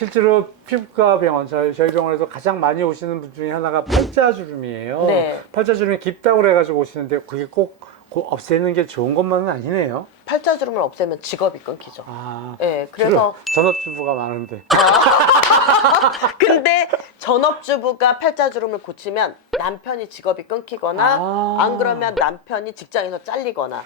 실제로 피부과 병원, 저희 병원에서 가장 많이 오시는 분 중에 하나가 팔자주름이에요. 네. 팔자주름이 깊다고 그래가지고 오시는데 그게 꼭 없애는 게 좋은 것만은 아니네요. 팔자주름을 없애면 직업이 끊기죠. 아, 네, 그래서 전업주부가 많은데. 근데 전업주부가 팔자주름을 고치면 남편이 직업이 끊기거나 안 그러면 남편이 직장에서 잘리거나.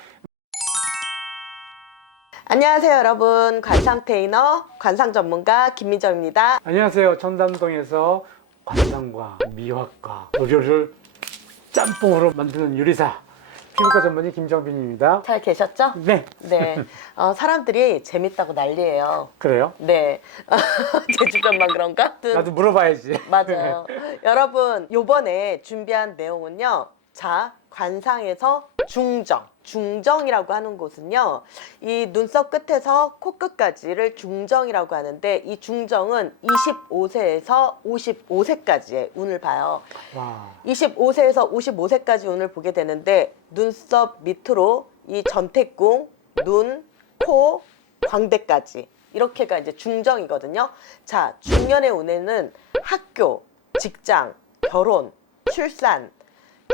안녕하세요 여러분, 관상 테이너, 관상 전문가 김미정입니다. 안녕하세요. 청담동에서 관상과 미화과, 의료를 짬뽕으로 만드는 요리사 피부과 전문의 김정빈입니다. 잘 계셨죠? 네. 네. 사람들이 재밌다고 난리예요. 그래요? 네. 제 주변만 그런가? 나도 물어봐야지. 맞아요. 여러분, 요번에 준비한 내용은요. 자, 관상에서 중정이라고 하는 곳은요, 이 눈썹 끝에서 코끝까지를 중정이라고 하는데, 이 중정은 25세에서 55세까지의 운을 봐요. 와. 25세에서 55세까지 운을 보게 되는데, 눈썹 밑으로 이 전태궁, 눈, 코, 광대까지 이렇게가 이제 중정이거든요. 자, 중년의 운에는 학교, 직장, 결혼, 출산,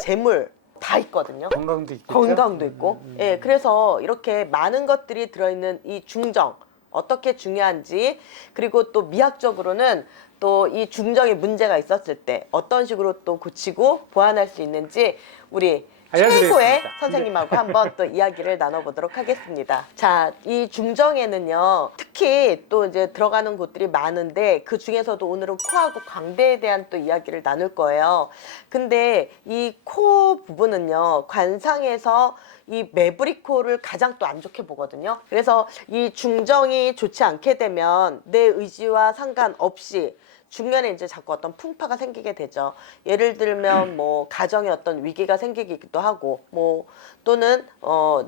재물 다 있거든요. 건강도 있겠죠? 건강도 있고. 예, 그래서 이렇게 많은 것들이 들어있는 이 중정, 어떻게 중요한지, 그리고 또 미학적으로는 또 이 중정에 문제가 있었을 때 어떤 식으로 또 고치고 보완할 수 있는지 우리 최고의 알려드리겠습니다. 선생님하고 한번 또 이야기를 나눠보도록 하겠습니다. 자, 이 중정에는요, 특히 또 이제 들어가는 곳들이 많은데 그 중에서도 오늘은 코하고 광대에 대한 또 이야기를 나눌 거예요. 근데 이 코 부분은요, 관상에서 이 매부리 코를 가장 또 안 좋게 보거든요. 그래서 이 중정이 좋지 않게 되면 내 의지와 상관없이 중년에 이제 자꾸 어떤 풍파가 생기게 되죠. 예를 들면 뭐 가정에 어떤 위기가 생기기도 하고, 뭐 또는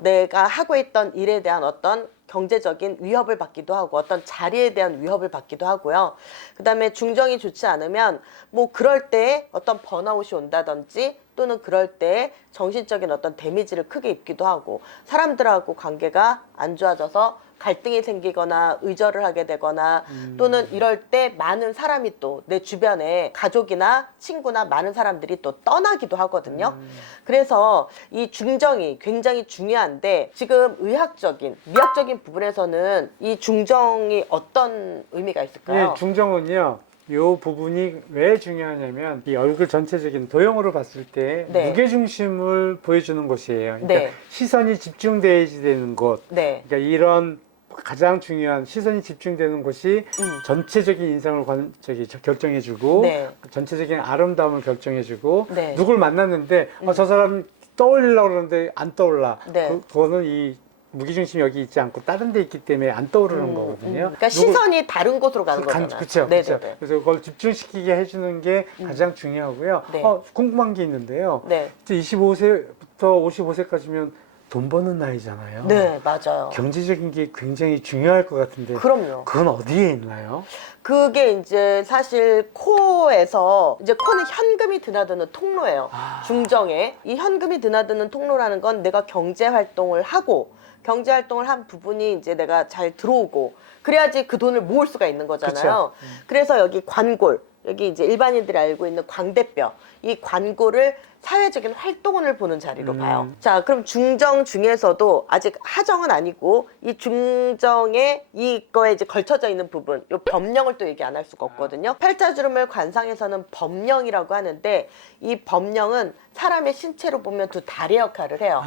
내가 하고 있던 일에 대한 어떤 경제적인 위협을 받기도 하고, 어떤 자리에 대한 위협을 받기도 하고요. 그 다음에 중정이 좋지 않으면 뭐 그럴 때 어떤 번아웃이 온다든지, 또는 그럴 때 정신적인 어떤 데미지를 크게 입기도 하고, 사람들하고 관계가 안 좋아져서 갈등이 생기거나 의절을 하게 되거나, 또는 이럴 때 많은 사람이 또 내 주변에 가족이나 친구나 많은 사람들이 또 떠나기도 하거든요. 그래서 이 중정이 굉장히 중요한데, 지금 의학적인, 미학적인 부분에서는 이 중정이 어떤 의미가 있을까요? 네, 중정은요, 이 부분이 왜 중요하냐면 이 얼굴 전체적인 도형으로 봤을 때 네. 무게중심을 보여주는 곳이에요. 그러니까 네. 시선이 집중되어야 되는 곳. 네. 그러니까 이런 가장 중요한 시선이 집중되는 곳이 전체적인 인상을 결정해주고, 네. 전체적인 아름다움을 결정해주고, 네. 누굴 만났는데 저 사람 떠올리려고 그러는데 안 떠올라. 네. 그거는 이 무게중심이 여기 있지 않고 다른 데 있기 때문에 안 떠오르는 거거든요. 그러니까 시선이 다른 곳으로 가는 거잖아요. 그렇죠. 네네네. 그래서 그걸 집중시키게 해주는 게 가장 중요하고요. 네. 궁금한 게 있는데요. 네. 25세부터 55세까지면 돈 버는 나이잖아요. 네, 맞아요. 경제적인 게 굉장히 중요할 것 같은데 그럼요. 그건 어디에 있나요? 그게 이제 사실 코에서, 이제 코는 현금이 드나드는 통로예요. 중정에. 이 현금이 드나드는 통로라는 건 내가 경제 활동을 하고, 경제 활동을 한 부분이 이제 내가 잘 들어오고, 그래야지 그 돈을 모을 수가 있는 거잖아요. 그래서 여기 관골, 여기 이제 일반인들이 알고 있는 광대뼈, 이 관골을 사회적인 활동운을 보는 자리로 봐요. 자, 그럼 중정 중에서도 아직 하정은 아니고 이 중정에 이거에 이제 걸쳐져 있는 부분, 요 범령을 또 얘기 안 할 수가 없거든요. 팔자주름을 관상에서는 범령이라고 하는데, 이 범령은 사람의 신체로 보면 두 다리 역할을 해요.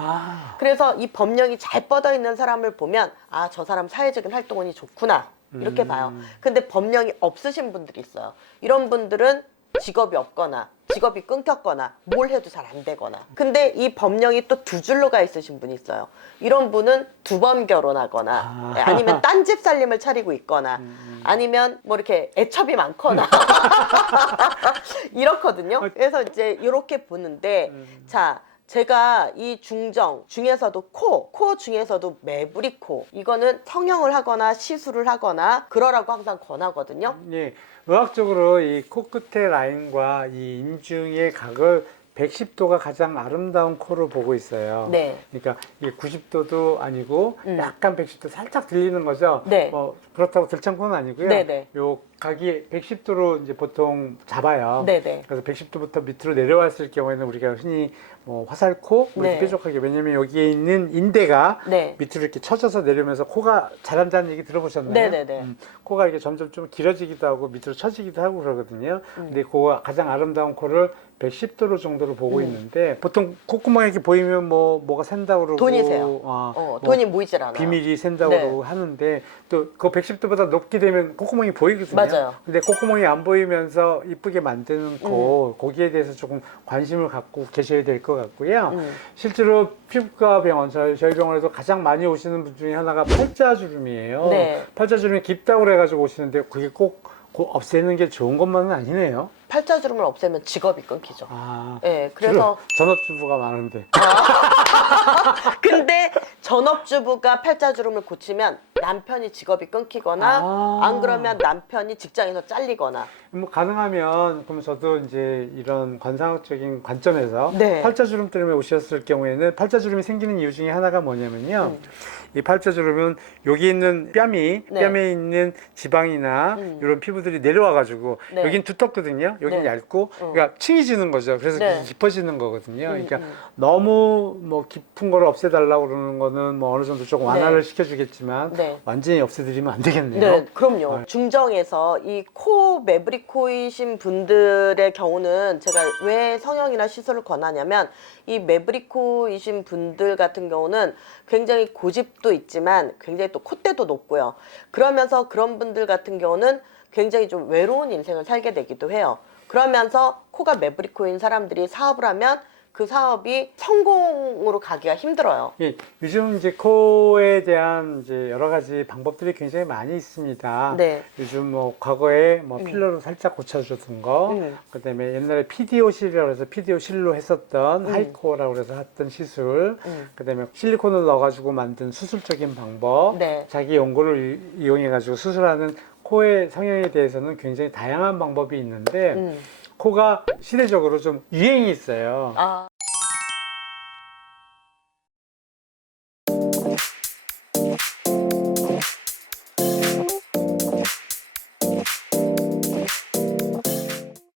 그래서 이 범령이 잘 뻗어 있는 사람을 보면 아, 저 사람 사회적인 활동운이 좋구나, 이렇게 봐요. 근데 범령이 없으신 분들이 있어요. 이런 분들은 직업이 없거나 직업이 끊겼거나 뭘 해도 잘 안 되거나. 근데 이 범령이 또 두 줄로 가 있으신 분이 있어요. 이런 분은 두 번 결혼하거나 아니면 딴집 살림을 차리고 있거나 아니면 뭐 이렇게 애첩이 많거나 이렇거든요. 그래서 이제 이렇게 보는데, 자, 제가 이 중정 중에서도 코 중에서도 매부리 코, 이거는 성형을 하거나 시술을 하거나 그러라고 항상 권하거든요. 예, 의학적으로 이 코끝의 라인과 이 인중의 각을 110도가 가장 아름다운 코로 보고 있어요. 네. 그러니까 이게 90도도 아니고 약간 110도 살짝 들리는 거죠. 네. 그렇다고 들창코는 아니고요. 네네. 요 각이 110도로 이제 보통 잡아요. 네네. 그래서 110도부터 밑으로 내려왔을 경우에는 우리가 흔히 뭐 화살코 뭐 이렇게 네. 뾰족하게, 왜냐면 여기에 있는 인대가 네. 밑으로 이렇게 쳐져서 내려오면서 코가 자란다는 얘기 들어보셨나요? 네네네. 코가 이렇게 점점 좀 길어지기도 하고 밑으로 쳐지기도 하고 그러거든요. 음. 근데 그 가장 아름다운 코를 110도로 정도로 보고 있는데, 보통 콧구멍이 이렇게 보이면 뭐가 샌다고 그러고 돈이 새요. 뭐 돈이 모이질 않아요. 비밀이 샌다고 네. 그러고 하는데, 또 그 110도보다 높게 되면 콧구멍이 보이거든요. 맞아요. 근데 콧구멍이 안 보이면서 이쁘게 만드는 코, 거기에 대해서 조금 관심을 갖고 계셔야 될 것 같고요. 실제로 피부과 병원, 저희 병원에서 가장 많이 오시는 분 중에 하나가 팔자주름이에요. 네. 팔자주름이 깊다고 그래가지고 오시는데, 그게 꼭 없애는 게 좋은 것만은 아니네요. 팔자주름을 없애면 직업이 끊기죠. 아, 네, 그래서 전업주부가 많은데. 근데 전업주부가 팔자주름을 고치면 남편이 직업이 끊기거나 안 그러면 남편이 직장에서 잘리거나. 뭐 가능하면, 그럼 저도 이제 이런 관상학적인 관점에서 네. 팔자주름 때문에 오셨을 경우에는, 팔자주름이 생기는 이유 중에 하나가 뭐냐면요. 이 팔자주름은 여기 있는 뺨에 있는 지방이나 이런 피부들이 내려와가지고, 네. 여긴 두텁거든요. 여긴 네. 얇고, 그러니까 층이 지는 거죠. 그래서 네. 깊어지는 거거든요. 그러니까 너무 뭐 깊은 거를 없애달라고 그러는 거는 뭐 어느 정도 조금 완화를 시켜주겠지만, 네. 완전히 없애드리면 안 되겠네요. 네, 그럼요. 중정에서 이 코 매브리코이신 분들의 경우는 제가 왜 성형이나 시술을 권하냐면, 이 매브리코이신 분들 같은 경우는 굉장히 고집도 있지만 굉장히 또 콧대도 높고요. 그러면서 그런 분들 같은 경우는 굉장히 좀 외로운 인생을 살게 되기도 해요. 그러면서 코가 매브리코인 사람들이 사업을 하면 그 사업이 성공으로 가기가 힘들어요. 예, 요즘 이제 코에 대한 이제 여러 가지 방법들이 굉장히 많이 있습니다. 네. 요즘 뭐 과거에 뭐 필러로 살짝 고쳐주던 거, 그다음에 옛날에 PDO 실이라고 해서 PDO 실로 했었던 하이코어라고 해서 했던 시술, 그다음에 실리콘을 넣어가지고 만든 수술적인 방법, 네. 자기 연고를 이용해가지고 수술하는 코의 성형에 대해서는 굉장히 다양한 방법이 있는데, 코가 시대적으로 좀 유행이 있어요. 아.